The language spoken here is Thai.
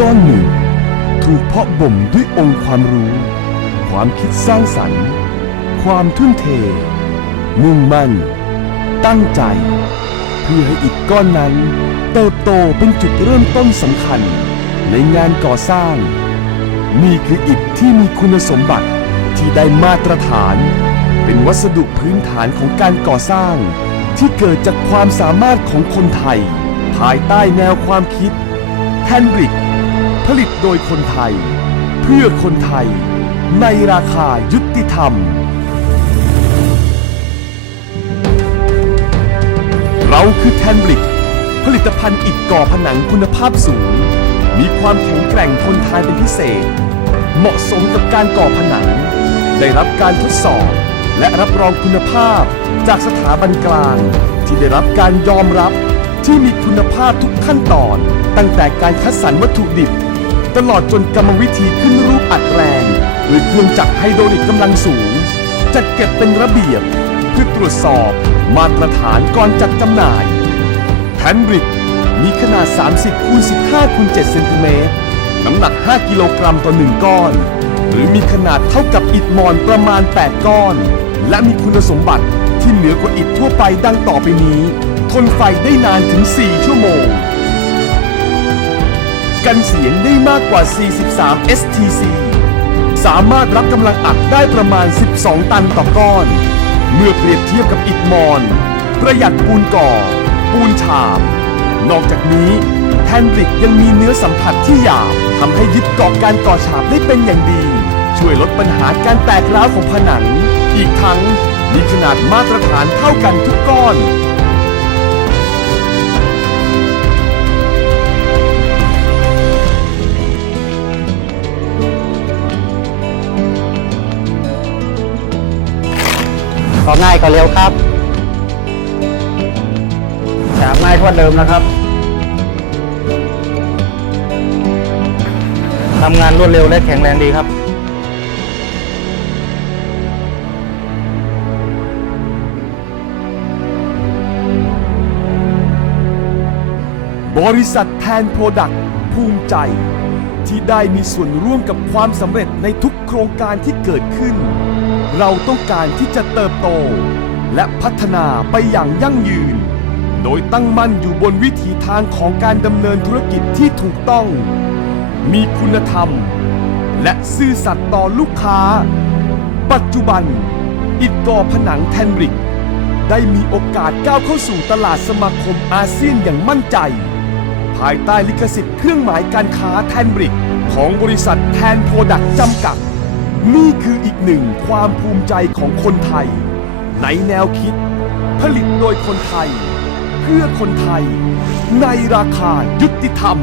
ก้อนหนึ่ง ถูกเพาะบ่มด้วยองค์ความรู้ ความคิดสร้างสรรค์ ความทุ่มเท มุ่งมั่น ตั้งใจ เพื่อให้อิฐก้อนนั้น เติบโตเป็นจุดเริ่มต้นสำคัญ ในงานก่อสร้าง นี่คืออิฐที่มีคุณสมบัติที่ได้มาตรฐาน เป็นวัสดุพื้นฐานของการก่อสร้าง ที่เกิดจากความสามารถของคนไทย ภายใต้แนวความคิดแทนบริก ผลิตโดยคนไทย เพื่อคนไทย ในราคายุติธรรม เราคือแทนบริก ผลิตภัณฑ์อิฐก่อผนังคุณภาพสูง มีความแข็งแกร่งทนทานเป็นพิเศษ เหมาะสมกับการก่อผนัง ได้รับการทดสอบ และรับรองคุณภาพ จากสถาบันกลาง ที่ได้รับการยอมรับที่มีคุณภาพทุกขั้นตอน ตั้งแต่การคัดสรรวัตถุดิบ ตลอดจนกรรมวิธีขึ้นรูปอัดแรงโดยเครื่องจักรไฮโดรลิกกำลังสูง จัดเก็บเป็นระเบียบเพื่อตรวจสอบมาตรฐานก่อนจัดจำหน่ายแพนบริกมีขนาด 30คูณ15คูณ7เซนติเมตรน้ำหนัก 5 กิโลกรัมต่อ 1 ก้อน หรือมีขนาดเท่ากับอิฐมอนประมาณ 8 ก้อน และมีคุณสมบัติที่เหนือกว่าอิฐทั่วไปดังต่อไปนี้ ทนไฟได้นานถึง 4 ชั่วโมง กันเสียงได้มากกว่า 43 STC สามารถรับกำลังอัดได้ประมาณ 12 ตันต่อก้อน เมื่อเปรียบเทียบกับอิฐมอน ประหยัดปูนก่อ ปูนฉาบ นอกจากนี้แทนบริกยังมีเนื้อสัมผัสที่หยาบทำให้ยึดเกาะการก่อฉาบได้เป็นอย่างดี ช่วยลดปัญหาการแตกร้าวของผนัง อีกทั้งมีขนาดมาตรฐานเท่ากันทุกก้อน ก็ง่ายก็เร็วครับฉาบง่ายกว่าเดิมนะครับทำงานรวดเร็วและแข็งแรงดีครับบริษัทแทนโปรดักต์ภูมิใจ ที่ได้มีส่วนร่วมกับความสำเร็จในทุกโครงการที่เกิดขึ้น เราต้องการที่จะเติบโต และพัฒนาไปอย่างยั่งยืน โดยตั้งมั่นอยู่บนวิถีทางของการดำเนินธุรกิจที่ถูกต้อง มีคุณธรรม และซื่อสัตย์ต่อลูกค้า ปัจจุบัน อิฐก่อผนังแทนบริก ได้มีโอกาสก้าวเข้าสู่ตลาดสมาคมอาเซียนอย่างมั่นใจ ภายใต้ลิขสิทธิ์เครื่องหมายการค้าแทนบริก ของบริษัทแทนโปรดักต์จำกัด นี่คืออีกหนึ่งความภูมิใจของคนไทย ในแนวคิด ผลิตโดยคนไทย เพื่อคนไทย ในราคายุติธรรม